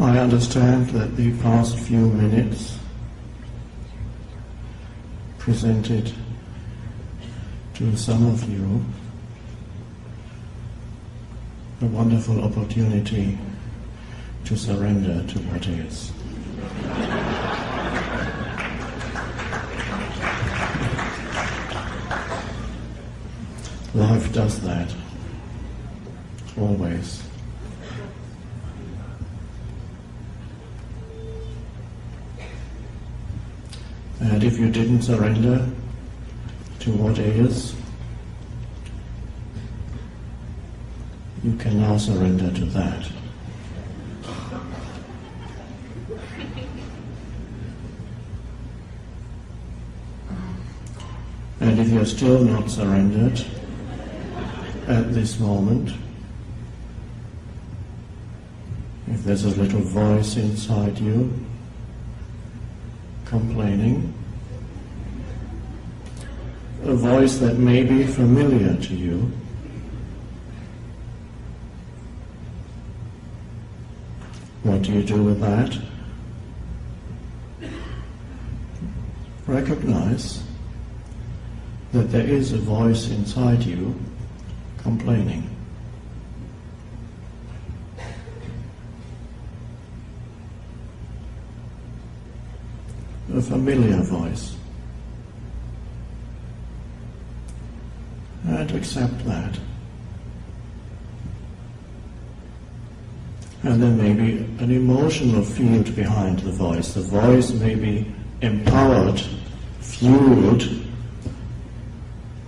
I understand that the past few minutes presented to some of you a wonderful opportunity to surrender to what is. Life does that, always. And if you didn't surrender to what is, you can now surrender to that. And if you're still not surrendered at this moment, if there's a little voice inside you complaining, a voice that may be familiar to you, what do you do with that? Recognize that there is a voice inside you complaining. A familiar voice. And accept that. And there may be an emotional field behind the voice. The voice may be empowered, fueled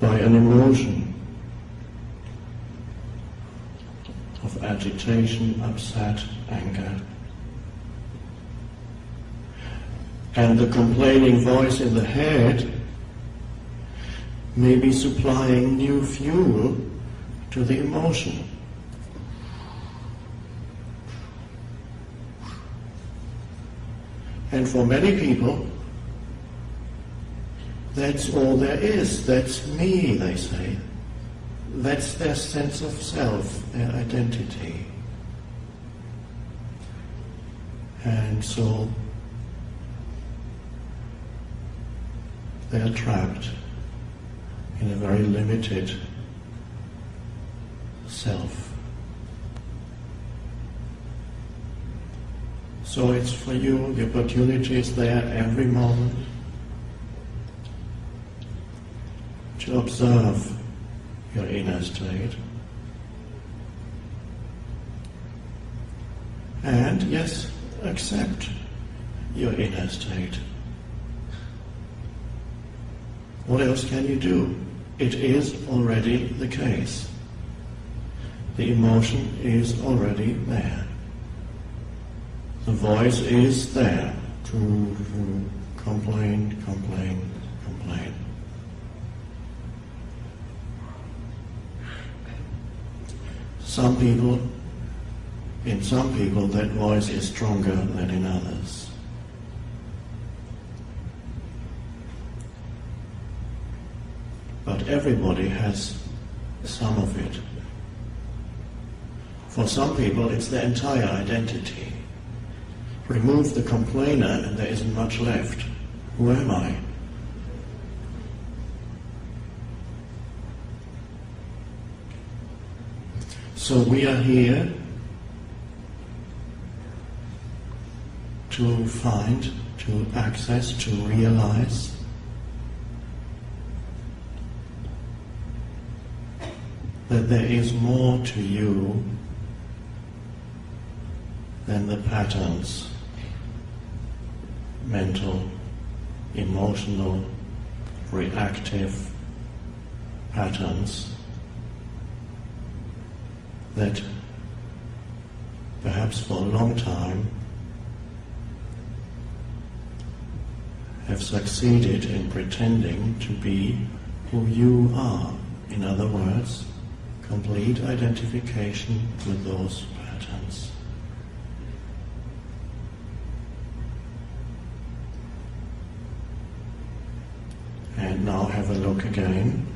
by an emotion of agitation, upset, anger. And the complaining voice in the head may be supplying new fuel to the emotion. And for many people, that's all there is. That's me, they say. That's their sense of self, their identity. And so they're trapped in a very limited self. So it's for you, the opportunity is there every moment to observe your inner state. And yes, accept your inner state. What else can you do? It is already the case. The emotion is already there. The voice is there to complain, complain, complain. In some people that voice is stronger than in others. But everybody has some of it. For some people it's their entire identity. Remove the complainer and there isn't much left. Who am I? So we are here to find, to access, to realize that there is more to you than the patterns, mental, emotional, reactive patterns that perhaps for a long time have succeeded in pretending to be who you are. In other words, complete identification with those patterns. And now have a look again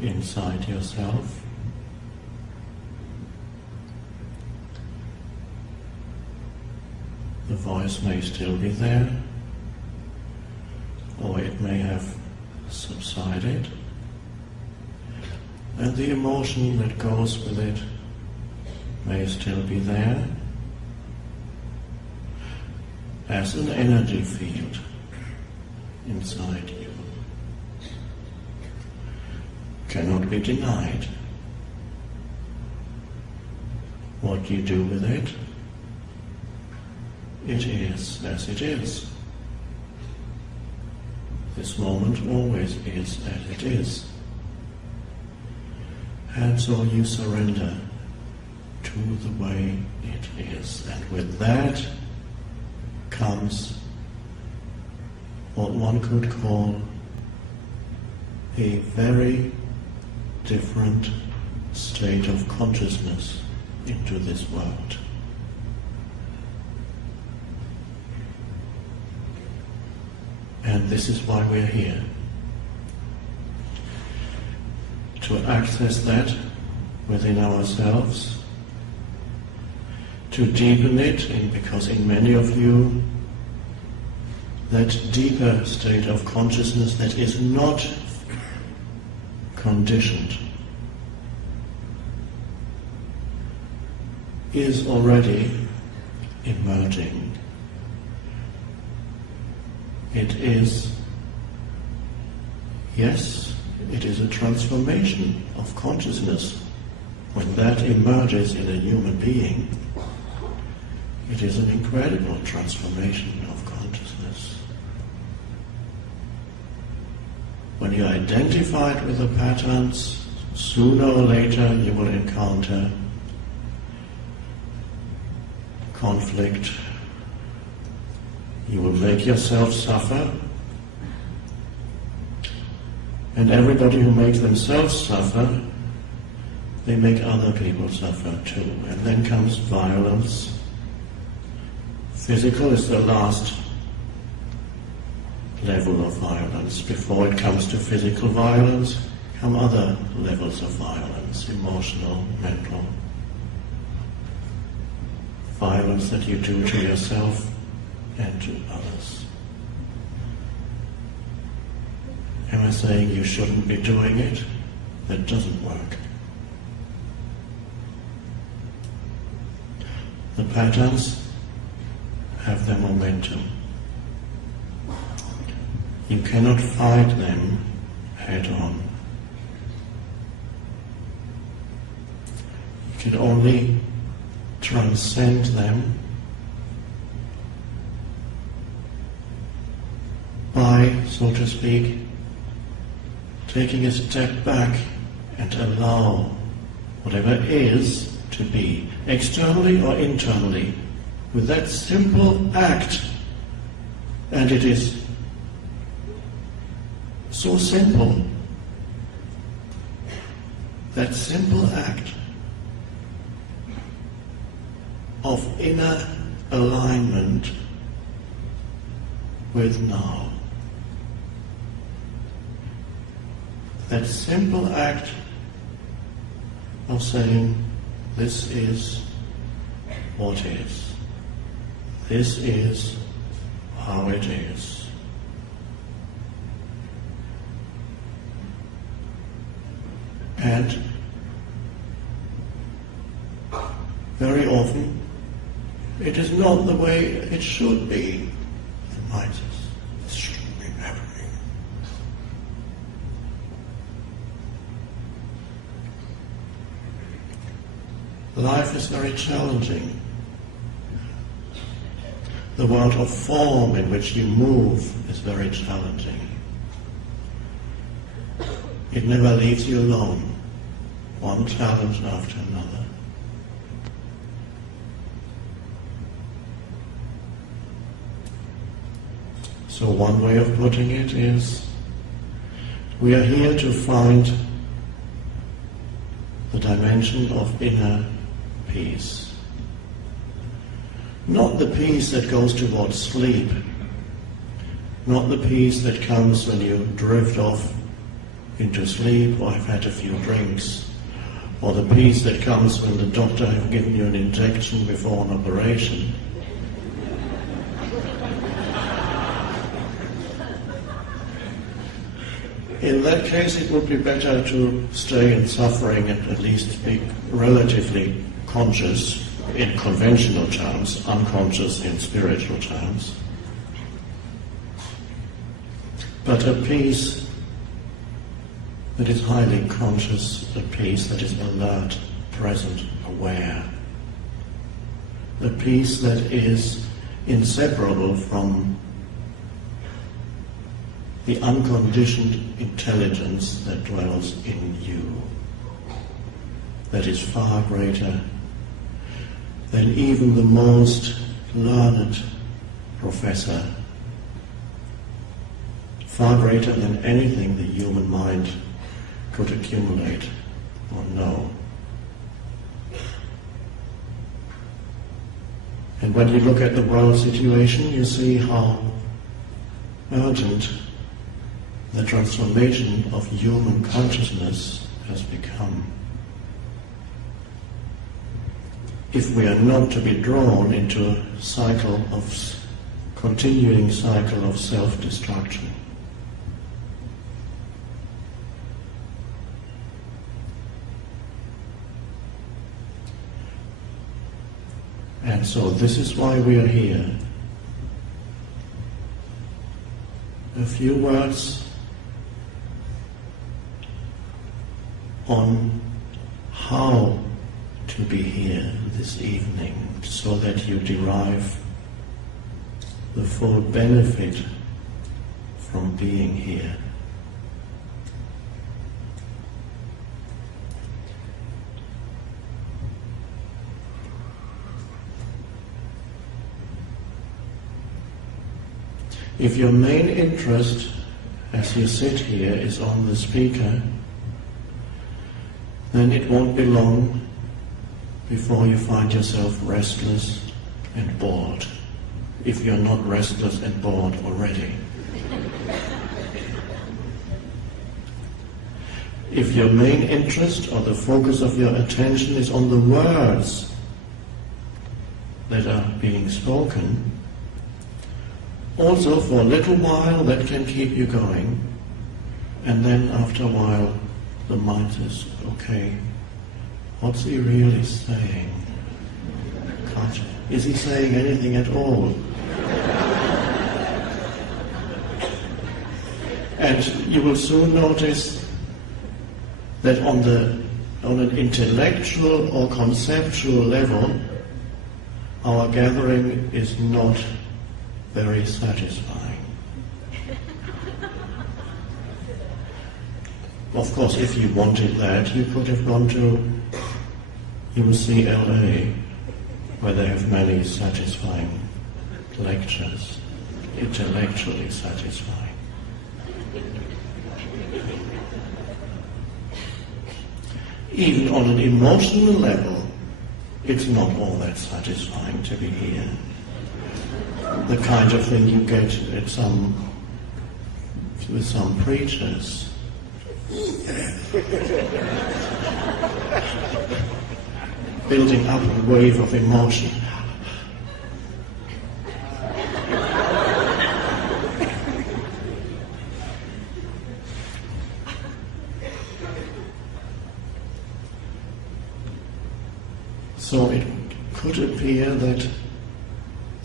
inside yourself. the voice may still be there, or it may have subsided, and the emotion that goes with it may still be there as an energy field inside you. Cannot be denied. What you do with it, it is as it is. This moment always is as it is. And so you surrender to the way it is. And with that comes what one could call a very different state of consciousness into this world. And this is why we're here. To access that within ourselves, to deepen it, because in many of you, that deeper state of consciousness that is not conditioned is already emerging. It is, yes, it is a transformation of consciousness. When that emerges in a human being, it is an incredible transformation of consciousness. When you identify it with the patterns, sooner or later you will encounter conflict. You will make yourself suffer, and everybody who makes themselves suffer, they make other people suffer too. And then comes violence. Physical is the last level of violence. Before it comes to physical violence, come other levels of violence, emotional, mental. Violence that you do to yourself and to others. Am I saying you shouldn't be doing it? That doesn't work. The patterns have their momentum. You cannot fight them head on. You can only transcend them by, so to speak, taking a step back and allow whatever is to be, externally or internally, with that simple act. And it is so simple, that simple act of inner alignment with now. That simple act of saying, this is what is. This is how it is. And very often, it is not the way it should be. The mind says, this shouldn't be happening. Life is very challenging. The world of form in which you move is very challenging. It never leaves you alone, one challenge after another. So one way of putting it is, we are here to find the dimension of inner peace. Not the peace that goes towards sleep, not the peace that comes when you drift off into sleep or have had a few drinks, or the peace that comes when the doctor has given you an injection before an operation. In that case, it would be better to stay in suffering and at least be relatively conscious in conventional terms, unconscious in spiritual terms. But a peace that is highly conscious, a peace that is alert, present, aware. A peace that is inseparable from the unconditioned intelligence that dwells in you, that is far greater than even the most learned professor, far greater than anything the human mind could accumulate or know. And when you look at the world situation, you see how urgent the transformation of human consciousness has become. If we are not to be drawn into a cycle of continuing cycle of self-destruction. And so this is why we are here. A few words on how to be here this evening so that you derive the full benefit from being here. If your main interest as you sit here is on the speaker, then it won't be long before you find yourself restless and bored, if you're not restless and bored already. If your main interest or the focus of your attention is on the words that are being spoken, also for a little while that can keep you going, and then after a while the mind says, okay, what's he really saying? Is he saying anything at all? And you will soon notice that on an intellectual or conceptual level, our gathering is not very satisfying. Of course, if you wanted that, you could have gone to UCLA, where they have many satisfying lectures, intellectually satisfying. Even on an emotional level, it's not all that satisfying to be here. The kind of thing you get with some preachers. Building up a wave of emotion. So it could appear that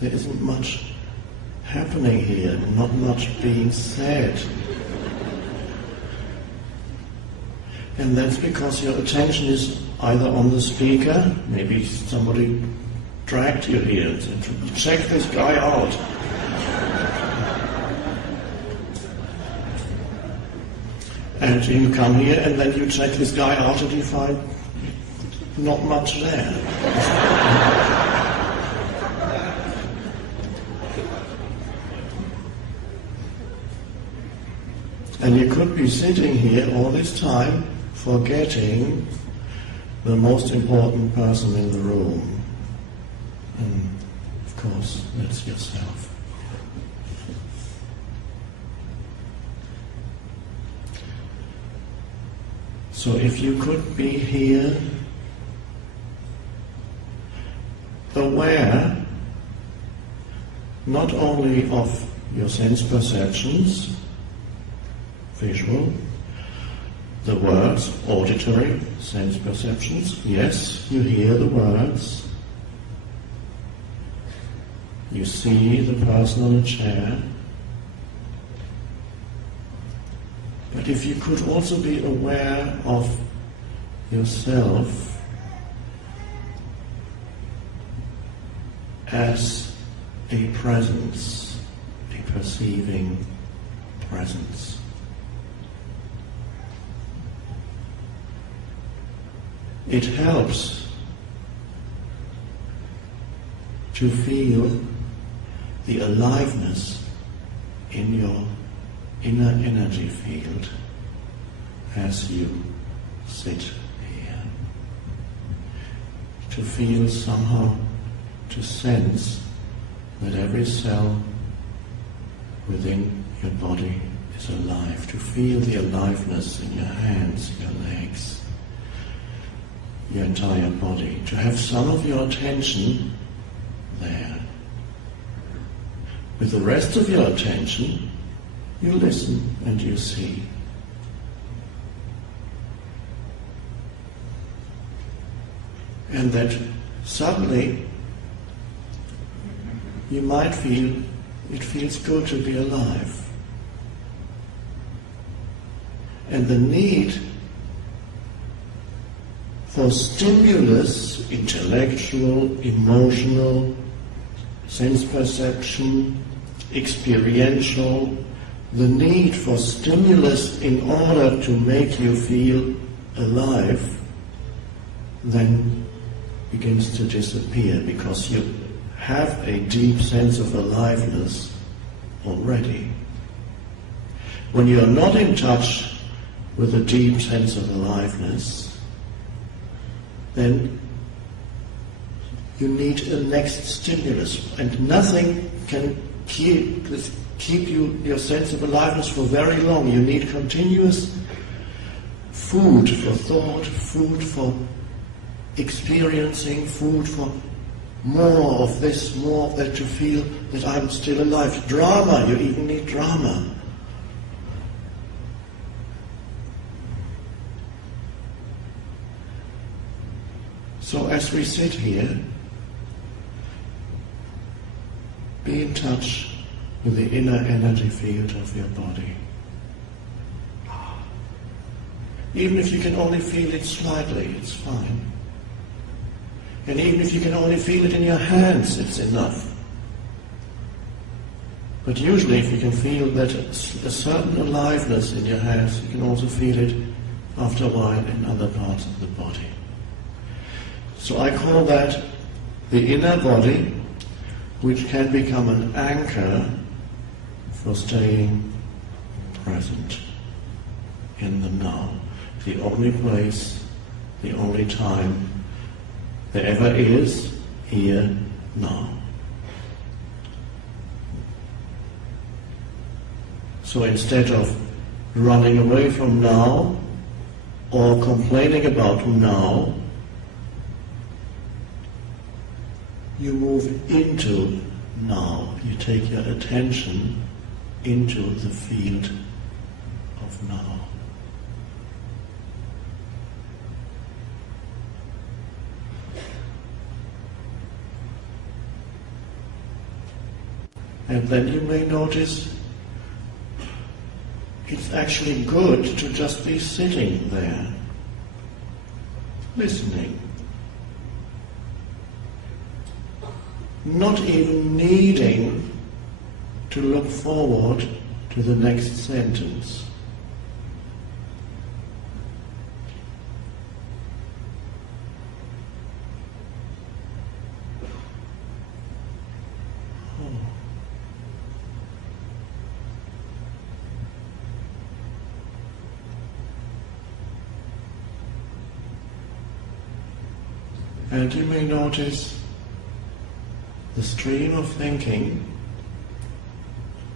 there isn't much happening here, not much being said. And that's because your attention is either on the speaker, maybe somebody dragged you here and said, check this guy out. And you come here and then you check this guy out and you find not much there. And you could be sitting here all this time forgetting the most important person in the room. And of course, that's yourself. So if you could be here, aware not only of your sense perceptions, visual. The words, auditory, sense perceptions. Yes, you hear the words. You see the person on a chair. But if you could also be aware of yourself as a presence, a perceiving presence. It helps to feel the aliveness in your inner energy field as you sit here. To feel somehow, to sense that every cell within your body is alive. To feel the aliveness in your hands, your legs, your entire body. To have some of your attention there. With the rest of your attention, you listen and you see. And that suddenly you might feel it feels good to be alive. And the need for stimulus, intellectual, emotional, sense perception, experiential, the need for stimulus in order to make you feel alive then begins to disappear, because you have a deep sense of aliveness already. When you are not in touch with a deep sense of aliveness, then you need a next stimulus, and nothing can keep your sense of aliveness for very long. You need continuous food for thought, food for experiencing, food for more of this, more of that, to feel that I'm still alive. Drama, you even need drama. So as we sit here, be in touch with the inner energy field of your body. Even if you can only feel it slightly, it's fine. And even if you can only feel it in your hands, it's enough. But usually if you can feel that a certain aliveness in your hands, you can also feel it after a while in other parts of the body. So I call that the inner body, which can become an anchor for staying present in the now. The only place, the only time there ever is, here, now. So instead of running away from now or complaining about now, you move into now. You take your attention into the field of now. And then you may notice it's actually good to just be sitting there, listening. Not even needing to look forward to the next sentence. And you may notice the stream of thinking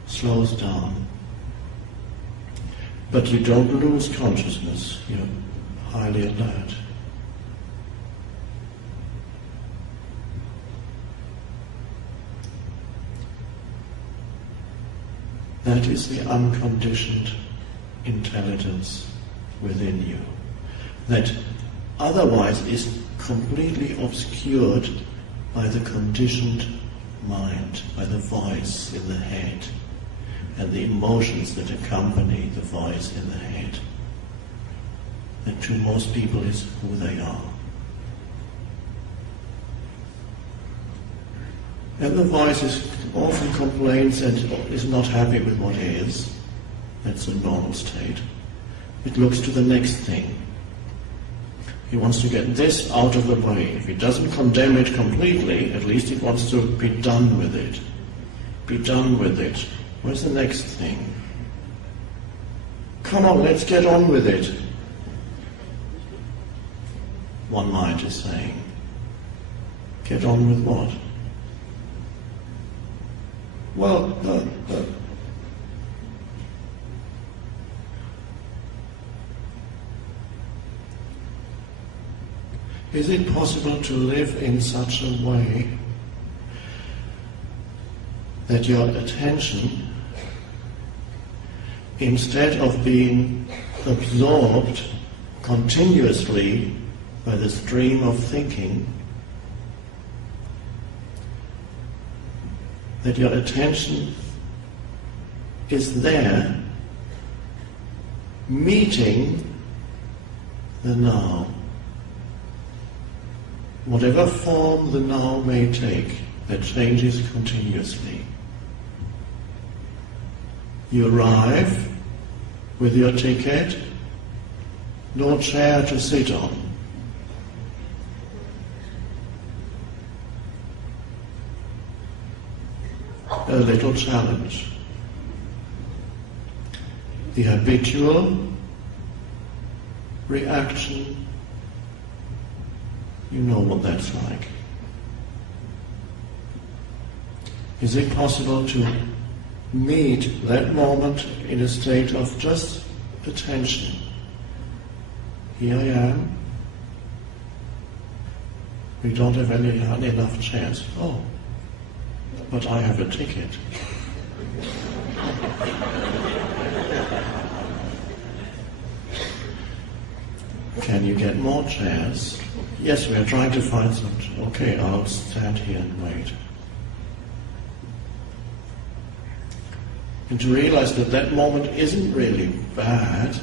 slows down. But you don't lose consciousness, you're highly alert. That is the unconditioned intelligence within you that otherwise is completely obscured by the conditioned mind, by the voice in the head and the emotions that accompany the voice in the head. That to most people is who they are. And the voice often complains and is not happy with what is. That's a normal state. It looks to the next thing. He wants to get this out of the way. If he doesn't condemn it completely, at least he wants to be done with it. Be done with it. Where's the next thing? Come on, let's get on with it. One mind is saying. Get on with what? Well, is it possible to live in such a way that your attention, instead of being absorbed continuously by the stream of thinking, that your attention is there meeting the now? Whatever form the now may take, that changes continuously. You arrive with your ticket, no chair to sit on. A little challenge. The habitual reaction, you know what that's like. Is it possible to meet that moment in a state of just attention? Here I am. We don't have enough chairs. Oh, but I have a ticket. Can you get more chairs? Yes, we are trying to find some. Okay, I'll stand here and wait. And to realize that that moment isn't really bad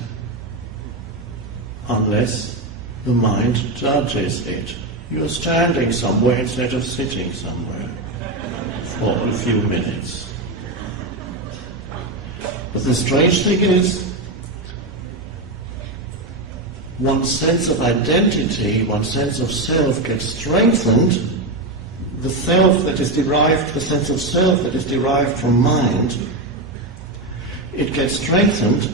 unless the mind judges it. You're standing somewhere instead of sitting somewhere for a few minutes. But the strange thing is, one's sense of identity, one's sense of self gets strengthened. The self that is derived, the sense of self that is derived from mind, it gets strengthened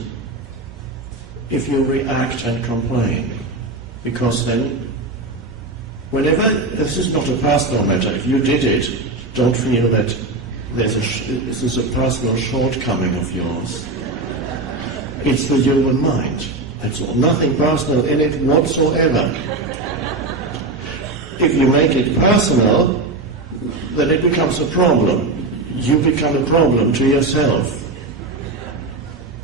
if you react and complain. Because then, whenever, this is not a personal matter, if you did it, don't feel that this is a personal shortcoming of yours. It's the human mind. That's all. Nothing personal in it whatsoever. If you make it personal, then it becomes a problem. You become a problem to yourself.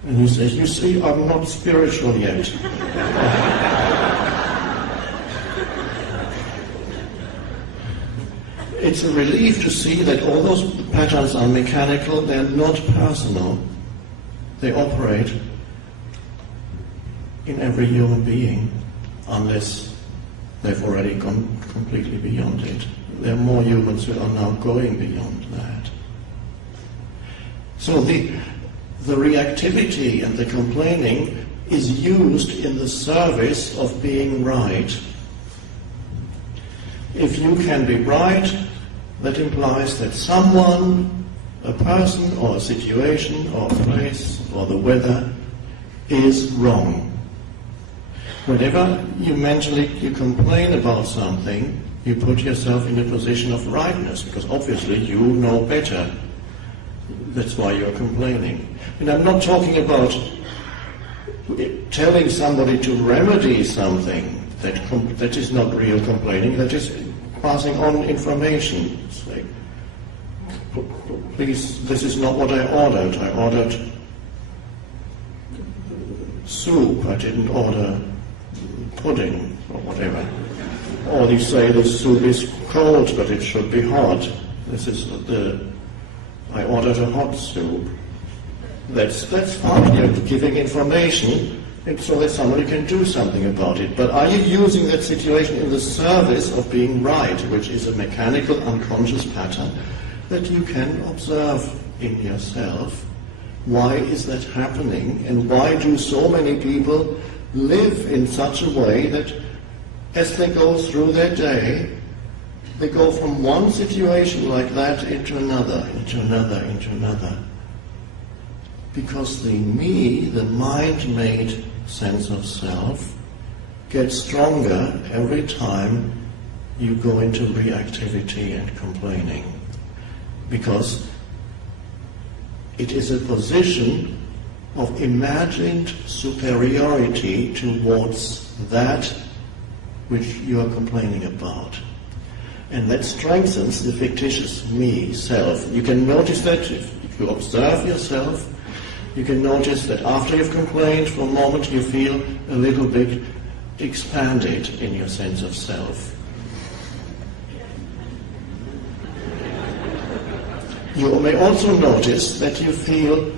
And you say, you see, I'm not spiritual yet. It's a relief to see that all those patterns are mechanical, they're not personal. They operate in every human being, unless they've already gone completely beyond it. There are more humans who are now going beyond that. So the reactivity and the complaining is used in the service of being right. If you can be right, that implies that someone, a person or a situation or a place or the weather is wrong. Whenever you mentally complain about something, you put yourself in a position of rightness, because obviously you know better. That's why you're complaining. And I'm not talking about telling somebody to remedy something. That is not real complaining. That is passing on information. It's like, please, this is not what I ordered. I ordered soup, I didn't order pudding or whatever. Or you say the soup is cold, but it should be hot. I ordered a hot soup. That's fine, you're giving information, and so that somebody can do something about it. But are you using that situation in the service of being right, which is a mechanical, unconscious pattern that you can observe in yourself? Why is that happening, and why do so many people live in such a way that as they go through their day, they go from one situation like that into another, into another, into another? Because the me, the mind-made sense of self, gets stronger every time you go into reactivity and complaining. Because it is a position of imagined superiority towards that which you are complaining about. And that strengthens the fictitious me, self. You can notice that if you observe yourself. You can notice that after you've complained for a moment, you feel a little bit expanded in your sense of self. You may also notice that you feel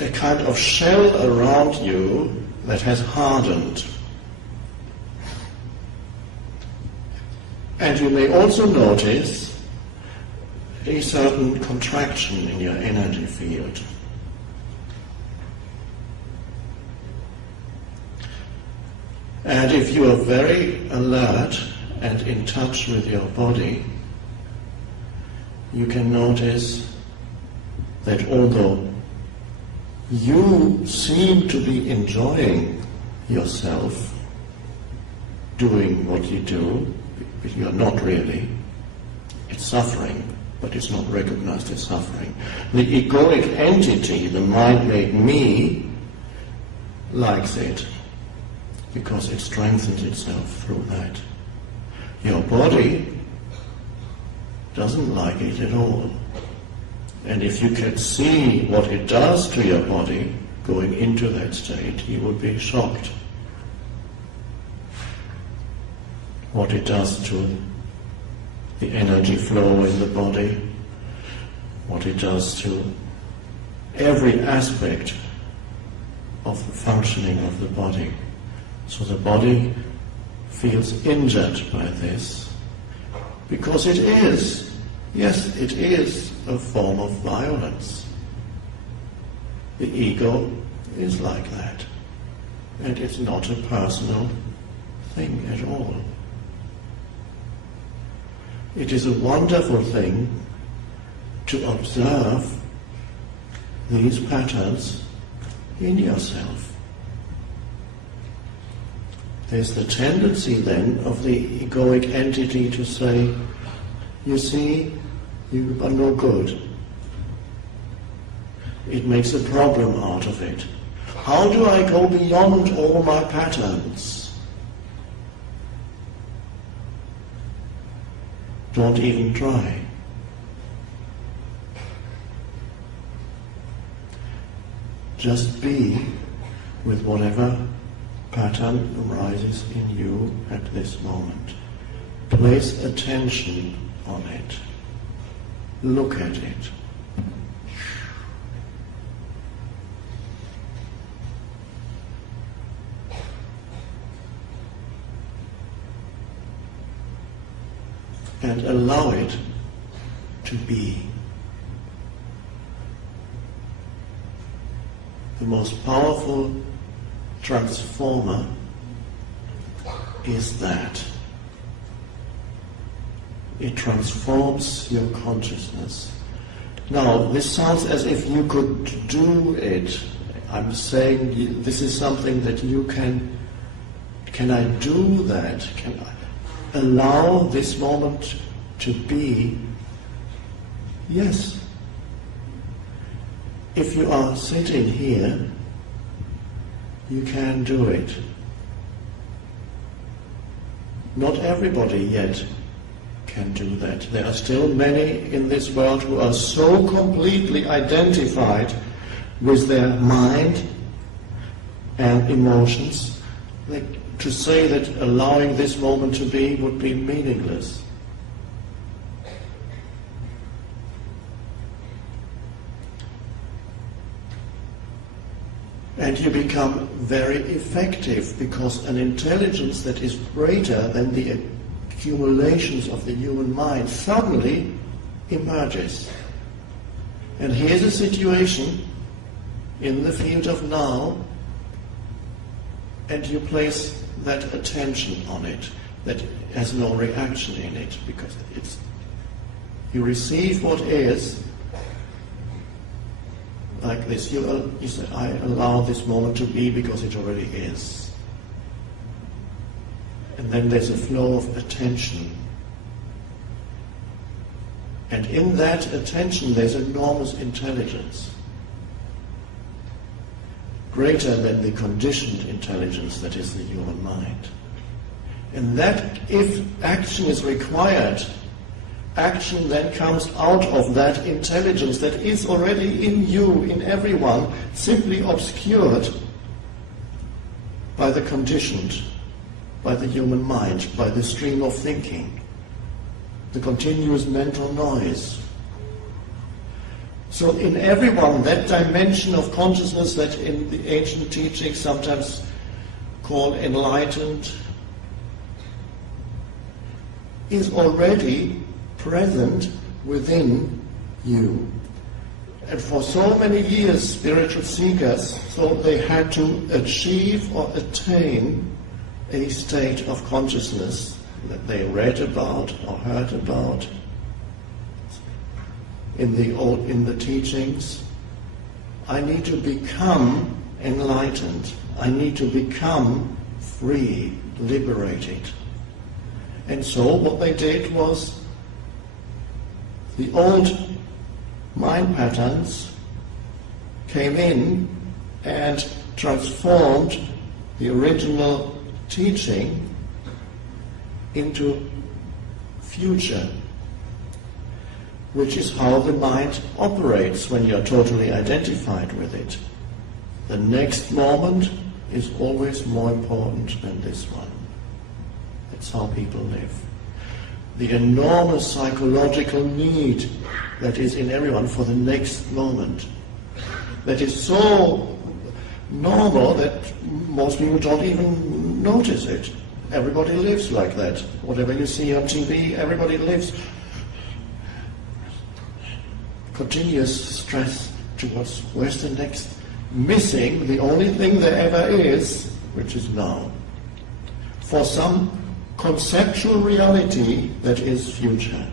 a kind of shell around you that has hardened. And you may also notice a certain contraction in your energy field. And if you are very alert and in touch with your body, you can notice that although you seem to be enjoying yourself doing what you do, but you are not really. It's suffering, but it's not recognized as suffering. The egoic entity, the mind-made me, likes it, because it strengthens itself through that. Your body doesn't like it at all. And if you can see what it does to your body going into that state, you would be shocked. What it does to the energy flow in the body, what it does to every aspect of the functioning of the body. So the body feels injured by this, because it is, yes, it is a form of violence. The ego is like that, and it's not a personal thing at all. It is a wonderful thing to observe these patterns in yourself. There's the tendency then of the egoic entity to say, you see, you are no good. It makes a problem out of it. How do I go beyond all my patterns? Don't even try. Just be with whatever pattern arises in you at this moment. Place attention on it. Look at it. And allow it to be. The most powerful transformer is that. It transforms your consciousness. Now, this sounds as if you could do it. I'm saying this is something that you can. Can I do that? Can I allow this moment to be? Yes. If you are sitting here, you can do it. Not everybody yet can do that. There are still many in this world who are so completely identified with their mind and emotions, to say that allowing this moment to be would be meaningless. And you become very effective, because an intelligence that is greater than the accumulations of the human mind suddenly emerges. And here's a situation in the field of now, and you place that attention on it, that has no reaction in it, because you receive what is like this. You say, I allow this moment to be because it already is. And then there's a flow of attention. And in that attention there's enormous intelligence, greater than the conditioned intelligence that is the human mind. And that, if action is required, action then comes out of that intelligence that is already in you, in everyone, simply obscured by the conditioned, by the human mind, by the stream of thinking, the continuous mental noise. So in everyone, that dimension of consciousness that in the ancient teachings sometimes called enlightened is already present within you. And for so many years, spiritual seekers thought they had to achieve or attain a state of consciousness that they read about or heard about in the teachings. I need to become enlightened. I need to become free, liberated. And so what they did was, the old mind patterns came in and transformed the original teaching into future, which is how the mind operates when you're totally identified with it. The next moment is always more important than this one. That's how people live. The enormous psychological need that is in everyone for the next moment, that is so normal that most people don't even notice it. Everybody lives like that. Whatever you see on TV, everybody lives. Continuous stress towards where's the next, missing the only thing there ever is, which is now. For some conceptual reality that is future.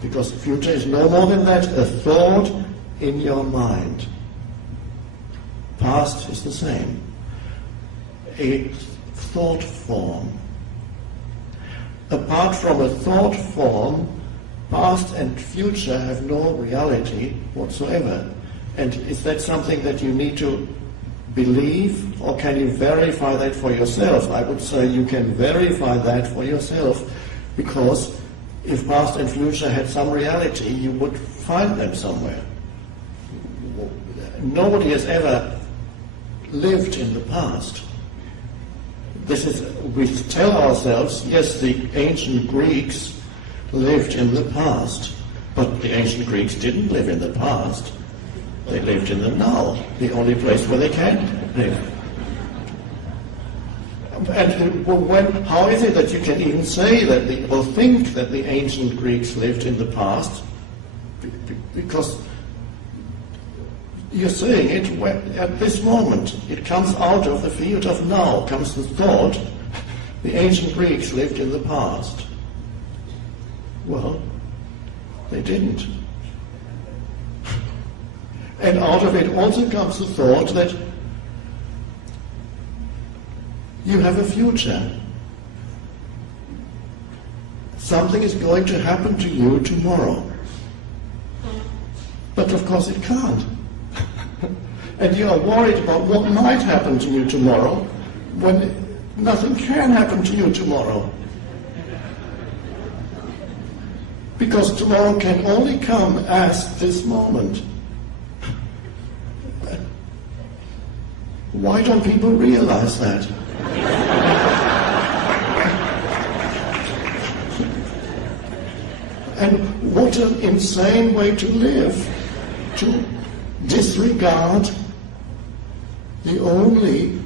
Because future is no more than that, a thought in your mind. Past is the same. A thought form. Apart from a thought form, past and future have no reality whatsoever. And is that something that you need to believe, or can you verify that for yourself? I would say you can verify that for yourself, because if past and future had some reality, you would find them somewhere. Nobody has ever lived in the past. We tell ourselves, yes, the ancient Greeks lived in the past, but the ancient Greeks didn't live in the past. They lived in the now, the only place where they can live. And how is it that you can even say that or think that the ancient Greeks lived in the past? Because you're saying it at this moment. It comes out of the field of now, comes the thought, the ancient Greeks lived in the past. Well, they didn't. And out of it also comes the thought that you have a future. Something is going to happen to you tomorrow. But of course it can't. And you are worried about what might happen to you tomorrow when nothing can happen to you tomorrow. Because tomorrow can only come as this moment. Why don't people realize that? And what an insane way to live, to disregard the only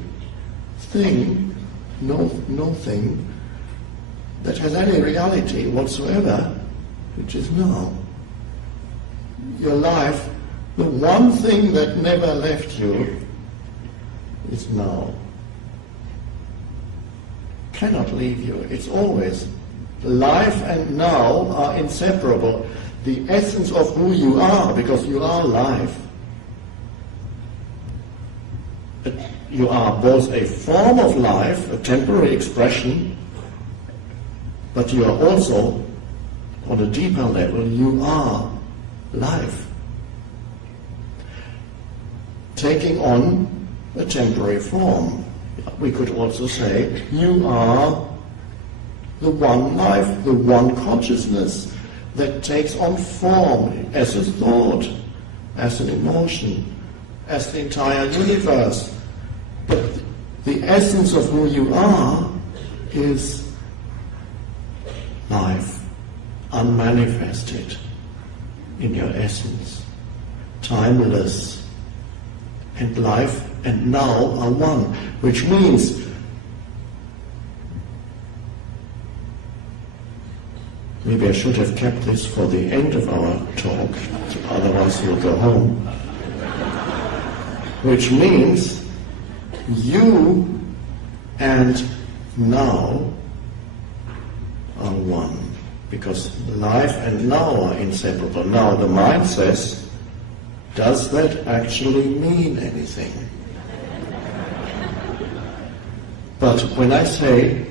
thing, no thing, that has any reality whatsoever, which is now. Your life, the one thing that never left you, is now. Cannot leave you. It's always. Life and now are inseparable. The essence of who you are, because you are life. You are both a form of life, a temporary expression, but you are also, on a deeper level, you are life. Taking on a temporary form. We could also say, you are the one life, the one consciousness that takes on form as a thought, as an emotion, as the entire universe. But the essence of who you are is life, unmanifested in your essence, timeless. And life and now are one, which means maybe I should have kept this for the end of our talk, otherwise you'll go home. Which means you and now are one, because life and now are inseparable. Now the mind says, does that actually mean anything? But when I say,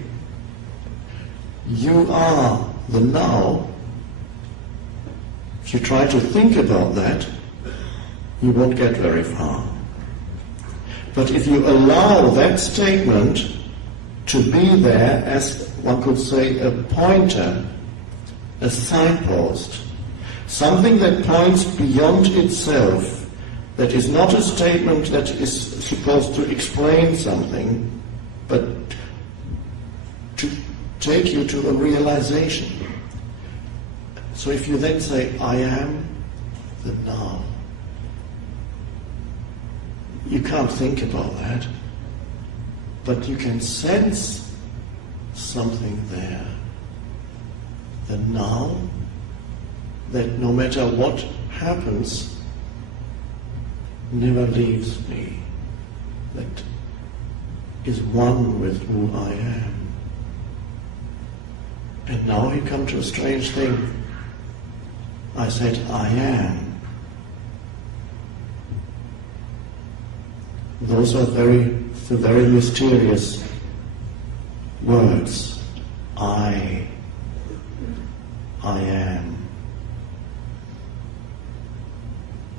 you are the now, if you try to think about that, you won't get very far. But if you allow that statement to be there as, one could say, a pointer, a signpost, something that points beyond itself, that is not a statement that is supposed to explain something, but to take you to a realization. So if you then say, I am the now, you can't think about that, but you can sense something there. The now, that no matter what happens, never leaves me, that is one with who I am. And now you come to a strange thing. I said, I am. Those are very mysterious words. I am.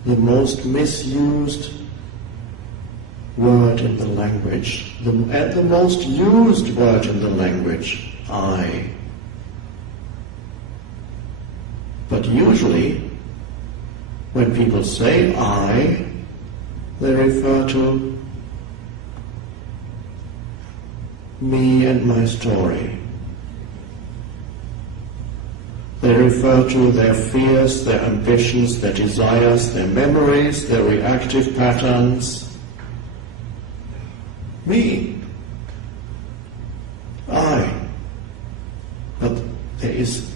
The most misused word in the language, the most used word in the language, I. But usually, when people say I, they refer to me and my story. They refer to their fears, their ambitions, their desires, their memories, their reactive patterns. Me. I. But there is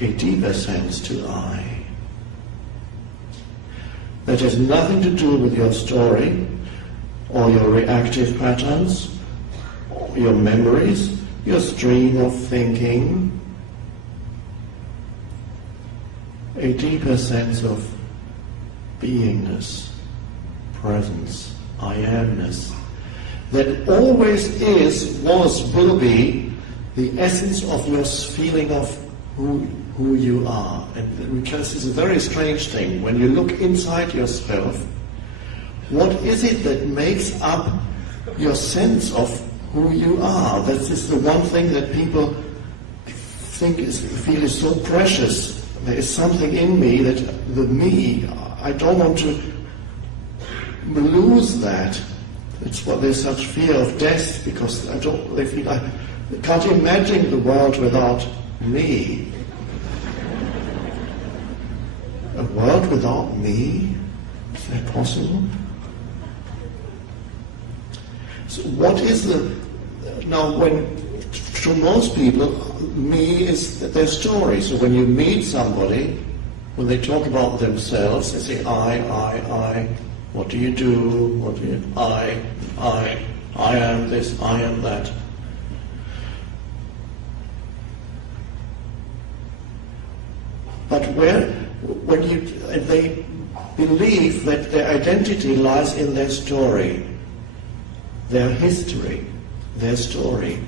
a deeper sense to I. That has nothing to do with your story, or your reactive patterns, or your memories, your stream of thinking. A deeper sense of beingness, presence, I amness, that always is, was, will be the essence of your feeling of who you are. And because it's a very strange thing, when you look inside yourself, what is it that makes up your sense of who you are? That is the one thing that people feel is so precious. There is something in me that the me, I don't want to lose that. It's why there's such fear of death, because they feel, I can't imagine the world without me. A world without me? Is that possible? So what is now to most people, me is their story. So when you meet somebody, when they talk about themselves, they say, I, what do you do, I am this, I am that. But they believe that their identity lies in their story, their history, their story,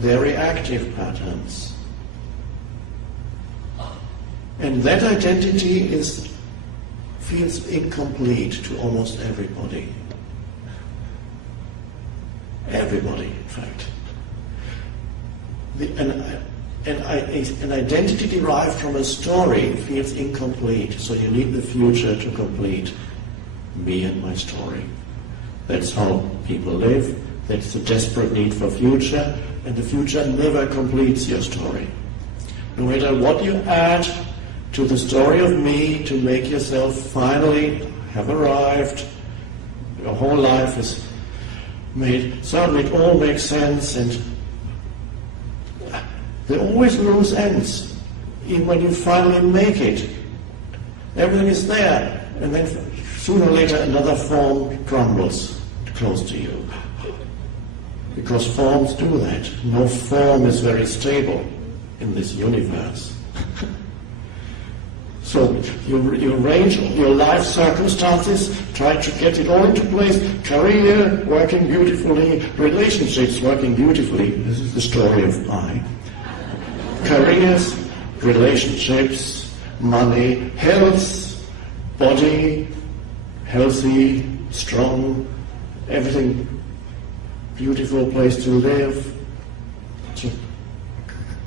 their reactive patterns. And that identity feels incomplete to almost everybody. Everybody, in fact. An identity derived from a story feels incomplete, so you need the future to complete me and my story. That's how people live. That's the desperate need for future, and the future never completes your story. No matter what you add to the story of me to make yourself finally have arrived, your whole life is made, suddenly it all makes sense, and they always lose ends, even when you finally make it. Everything is there, and then sooner or later another form crumbles close to you. Because forms do that. No form is very stable in this universe. So you arrange your life circumstances, try to get it all into place, career working beautifully, relationships working beautifully. This is the story of I. Careers, relationships, money, health, body, healthy, strong, everything, beautiful place to live,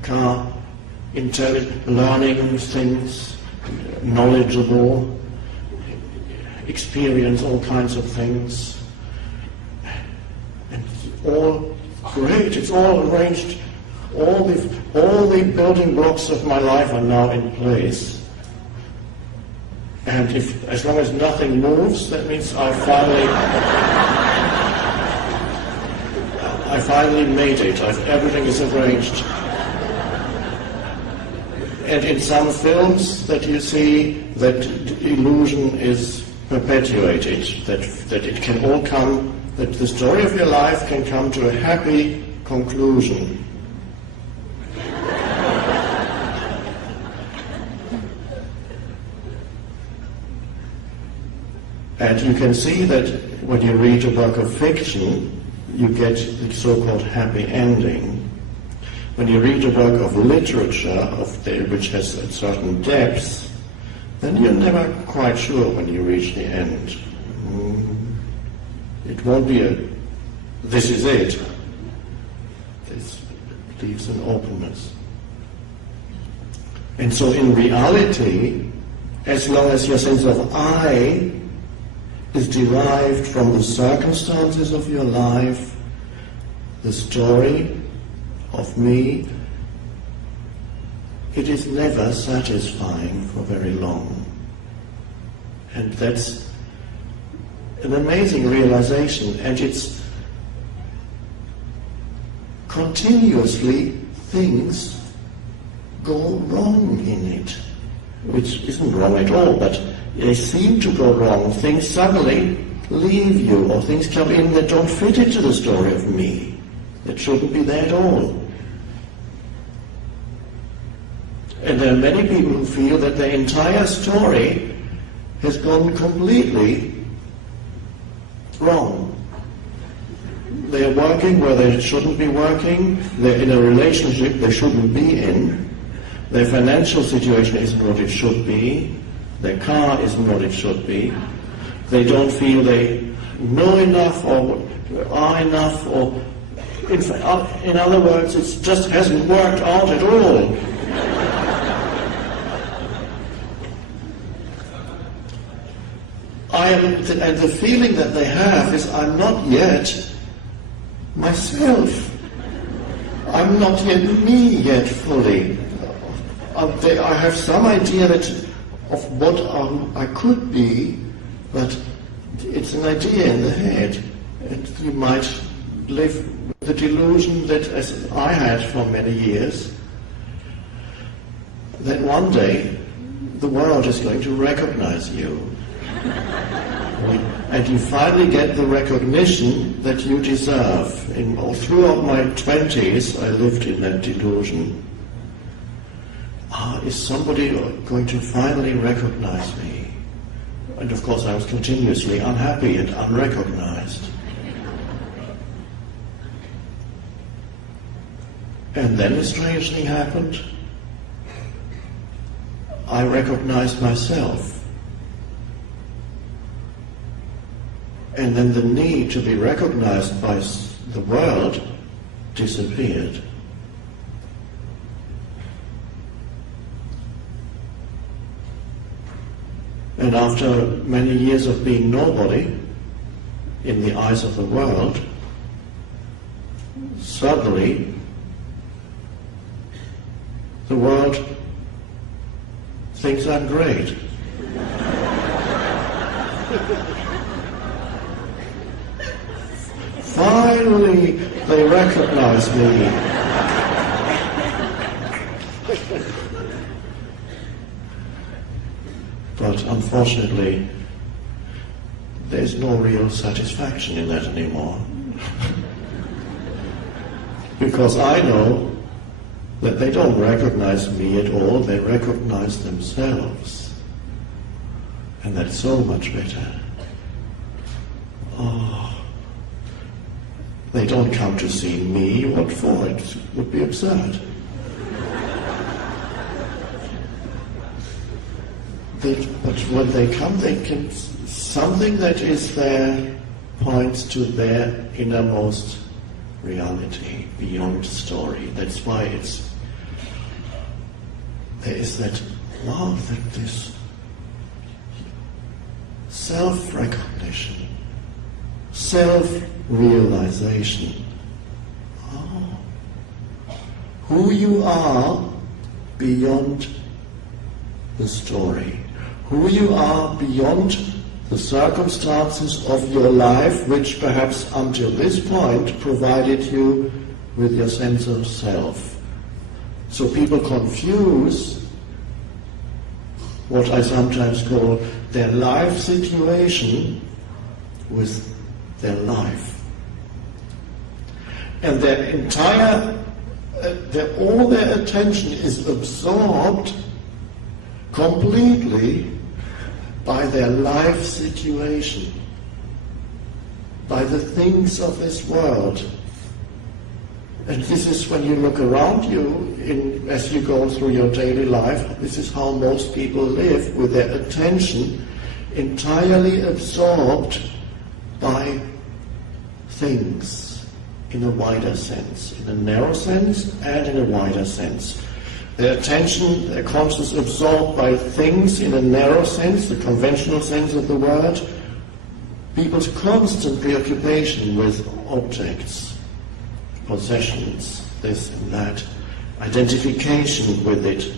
car, intelligent, learning things, knowledgeable, experience all kinds of things, and all great, it's all arranged. All the building blocks of my life are now in place. And as long as nothing moves, that means I finally made it. Everything is arranged. And in some films that you see, that illusion is perpetuated, that it can all come, that the story of your life can come to a happy conclusion. And you can see that when you read a work of fiction, you get the so-called happy ending. When you read a work of literature which has a certain depth, then you're never quite sure when you reach the end. It won't be this is it. This leaves an openness. And so in reality, as long as your sense of I is derived from the circumstances of your life, the story of me, it is never satisfying for very long. And that's an amazing realization, and it's continuously things go wrong in it, which isn't wrong at all, but they seem to go wrong. Things suddenly leave you, or things come in that don't fit into the story of me, that shouldn't be there at all. And there are many people who feel that their entire story has gone completely wrong. They're working where they shouldn't be working, they're in a relationship they shouldn't be in, their financial situation isn't what it should be, their car isn't what it should be, they don't feel they know enough or are enough, or in other words, it just hasn't worked out at all. and the feeling that they have is, I'm not yet myself. I'm not yet me yet fully. I have some idea of what I could be, but it's an idea in the head. And you might live with the delusion that, as I had for many years, that one day the world is going to recognize you. And you finally get the recognition that you deserve. Throughout my 20s, I lived in that delusion. Is somebody going to finally recognize me? And of course I was continuously unhappy and unrecognized. And then a strange thing happened. I recognized myself. And then the need to be recognized by the world disappeared. And after many years of being nobody in the eyes of the world, suddenly the world thinks I'm great. Finally, they recognize me. But unfortunately, there's no real satisfaction in that anymore. Because I know that they don't recognize me at all, they recognize themselves. And that's so much better. They don't come to see me. What for? It would be absurd. But when they come, they can, something that is there points to their innermost reality, beyond story. That's why there is that, this self-recognition, self-realization. Who you are beyond the story. Who you are beyond the circumstances of your life, which perhaps until this point provided you with your sense of self. So people confuse what I sometimes call their life situation with their life. And their entire, all their attention is absorbed completely by their life situation, by the things of this world. And this is when you look around you, as you go through your daily life, this is how most people live, with their attention entirely absorbed by things in a wider sense, in a narrow sense and in a wider sense. Their attention, their consciousness absorbed by things in a narrow sense, the conventional sense of the word, people's constant preoccupation with objects, possessions, this and that, identification with it,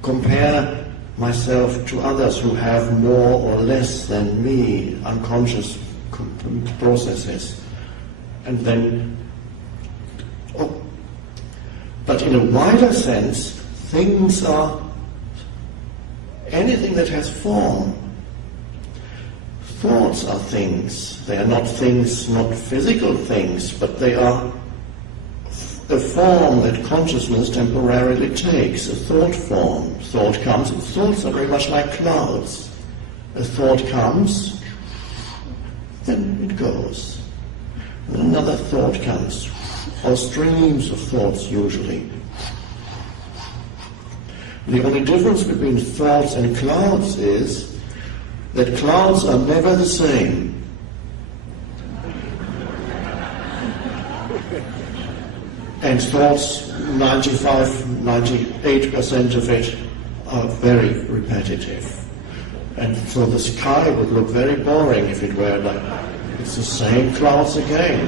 compare myself to others who have more or less than me, unconscious processes, and then, but in a wider sense, things are anything that has form. Thoughts are things. They are not things, not physical things, but they are the form that consciousness temporarily takes, a thought form. Thought comes, and thoughts are very much like clouds. A thought comes, then it goes. And another thought comes, or streams of thoughts usually. The only difference between thoughts and clouds is that clouds are never the same. And thoughts, 98% of it are very repetitive. And so the sky would look very boring if it were like, it's the same clouds again.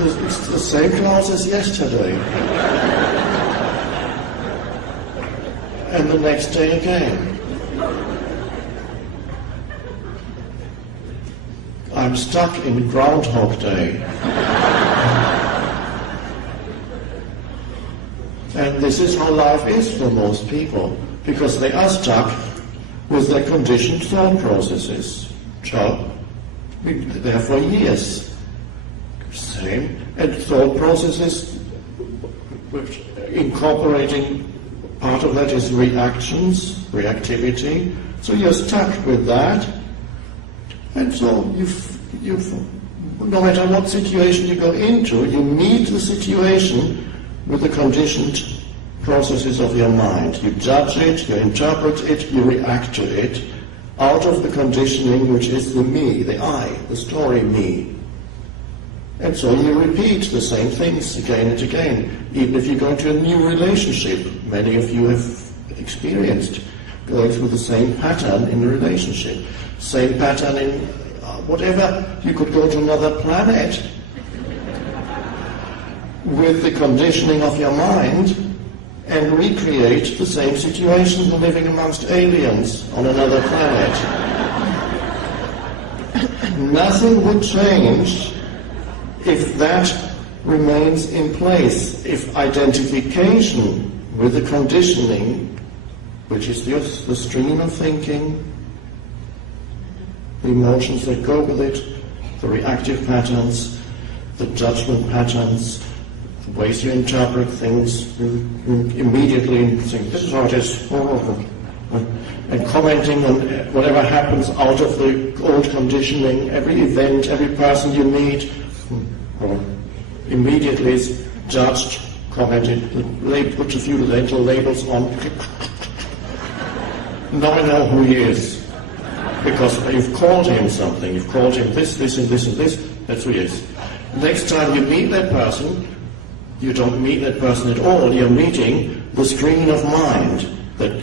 It's the same clouds as yesterday. And the next day again. I'm stuck in Groundhog Day. And this is how life is for most people, because they are stuck with their conditioned thought processes. So, there for years. Same. And thought processes, which incorporating, part of that is reactions, reactivity. So you're stuck with that. And so no matter what situation you go into, you meet the situation with the conditioned processes of your mind. You judge it, you interpret it, you react to it, out of the conditioning which is the me, the I, the story me. And so you repeat the same things again and again, even if you go into a new relationship. Many of you have experienced going through the same pattern in a relationship, same pattern in whatever. You could go to another planet with the conditioning of your mind and recreate the same situation living amongst aliens on another planet. Nothing would change if that remains in place, if identification with the conditioning, which is just the stream of thinking, the emotions that go with it, the reactive patterns, the judgment patterns, the ways you interpret things, you immediately think, this is how it is, and commenting on whatever happens out of the old conditioning, every event, every person you meet, immediately is judged, commented, put a few little labels on. Now I know who he is, because you've called him something, you've called him this, this, and this, and this, that's who he is. Next time you meet that person, you don't meet that person at all, you're meeting the screen of mind, that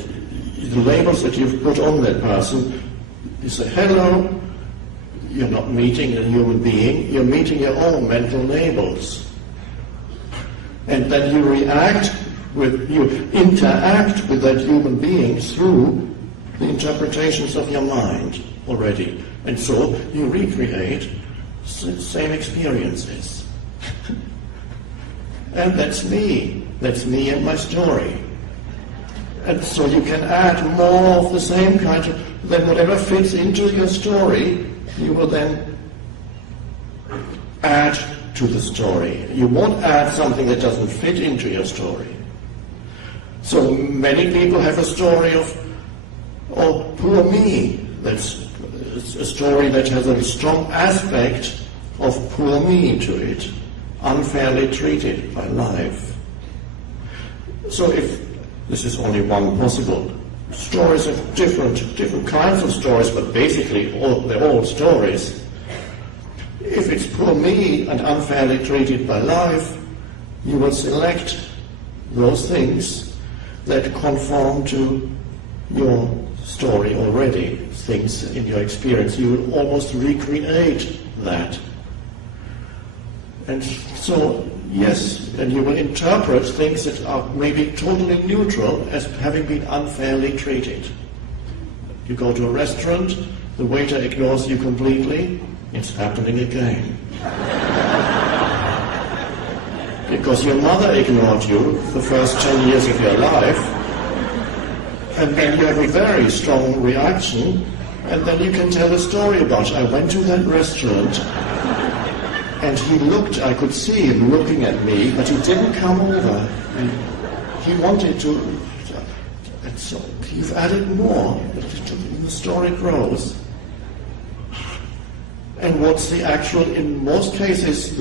the labels that you've put on that person. You say, hello, you're not meeting a human being, you're meeting your own mental labels. And then you interact with that human being through the interpretations of your mind already. And so you recreate the same experiences. And that's me and my story. And so you can add more of the same kind of, then whatever fits into your story, you will then add to the story. You won't add something that doesn't fit into your story. So many people have a story of, oh, poor me. That's a story that has a strong aspect of poor me to it, unfairly treated by life. So if this is only one possible, stories of different kinds of stories, but basically they're all stories. If it's poor me and unfairly treated by life, you will select those things that conform to your story already, things in your experience. You will almost recreate that. And so, yes, and you will interpret things that are maybe totally neutral as having been unfairly treated. You go to a restaurant, the waiter ignores you completely, it's happening again. Because your mother ignored you the first 10 years of your life, and then you have a very strong reaction, and then you can tell a story about, I went to that restaurant, and he looked, I could see him looking at me, but he didn't come over. And he wanted to, and so you've added more, the story grows. And what's the actual, in most cases,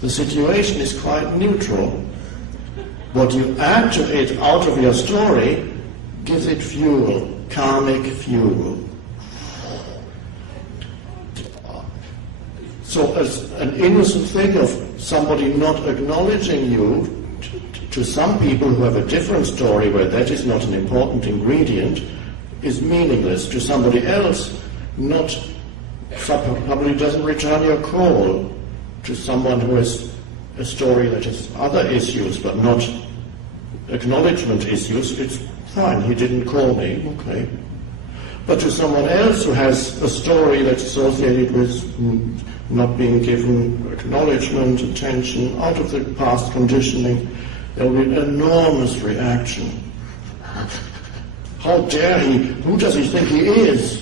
the situation is quite neutral. What you add to it out of your story gives it fuel, karmic fuel. So as an innocent thing of somebody not acknowledging you to some people who have a different story where that is not an important ingredient, is meaningless. To somebody else, probably doesn't return your call. To someone who has a story that has other issues but not acknowledgement issues, it's fine, he didn't call me, okay. But to someone else who has a story that's associated with not being given acknowledgement, attention, out of the past conditioning, there will be an enormous reaction. How dare he? Who does he think he is?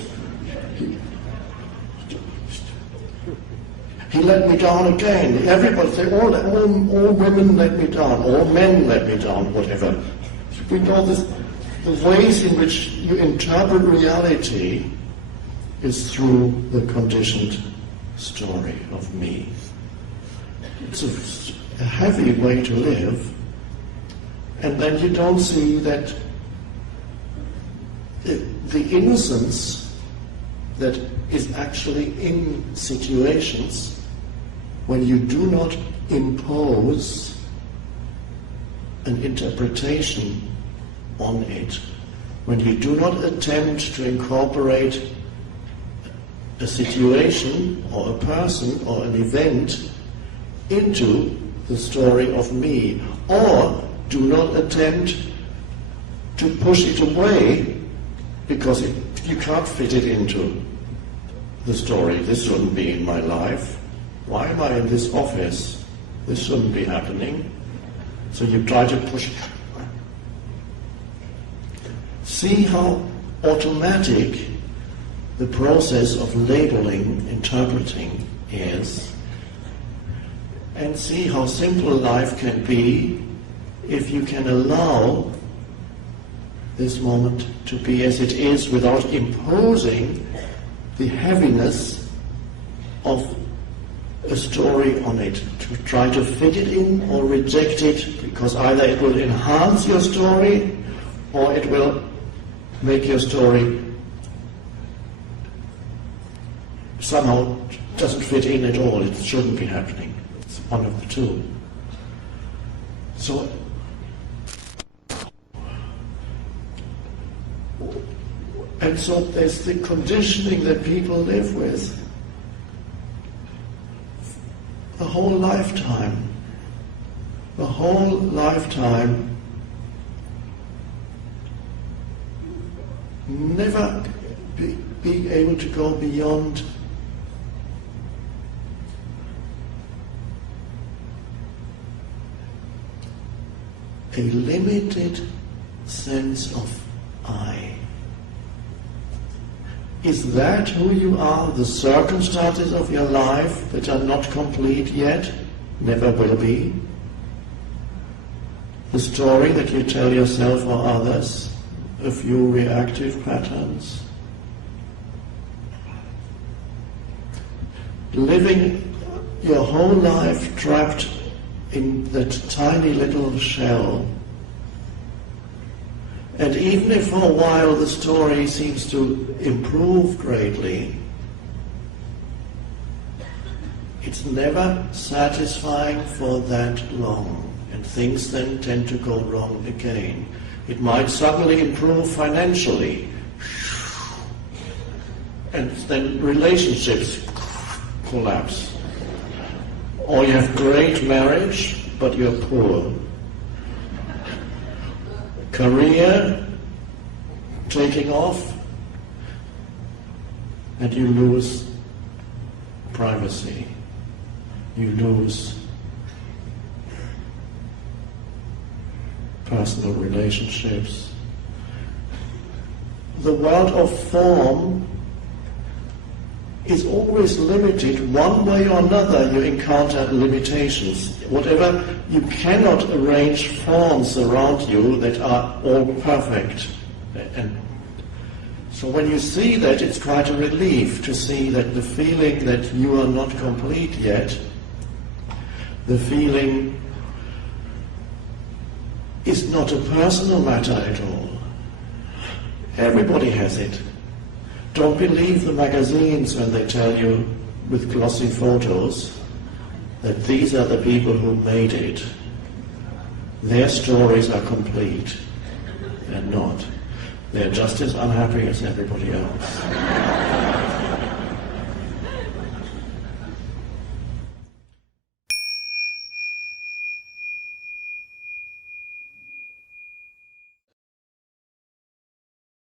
He let me down again. Everybody say, all women let me down, all men let me down, whatever. We know this, the ways in which you interpret reality is through the conditioned story of me. It's a heavy way to live, and then you don't see that the innocence that is actually in situations when you do not impose an interpretation on it, when you do not attempt to incorporate a situation or a person or an event into the story of me, or do not attempt to push it away because you can't fit it into the story. This shouldn't be in my life. Why am I in this office? This shouldn't be happening. So you try to push it. See how automatic the process of labeling, interpreting is, and see how simple life can be if you can allow this moment to be as it is without imposing the heaviness of a story on it, to try to fit it in or reject it, because either it will enhance your story or it will make your story somehow doesn't fit in at all. It shouldn't be happening. It's one of the two. So there's the conditioning that people live with the whole lifetime. The whole lifetime, never being able to go beyond a limited sense of I. Is that who you are? The circumstances of your life that are not complete yet, never will be? The story that you tell yourself or others, a few reactive patterns? Living your whole life trapped in that tiny little shell, and even if for a while the story seems to improve greatly, it's never satisfying for that long, and things then tend to go wrong again. It might suddenly improve financially, and then relationships collapse. Or you have great marriage, but you're poor. Career taking off, and you lose privacy. You lose personal relationships. The world of form is always limited. One way or another you encounter limitations. Whatever, you cannot arrange forms around you that are all perfect. And so when you see that, it's quite a relief to see that the feeling that you are not complete yet, the feeling is not a personal matter at all. Everybody has it. Don't believe the magazines when they tell you with glossy photos that these are the people who made it. their stories are complete. They're not. They're just as unhappy as everybody else.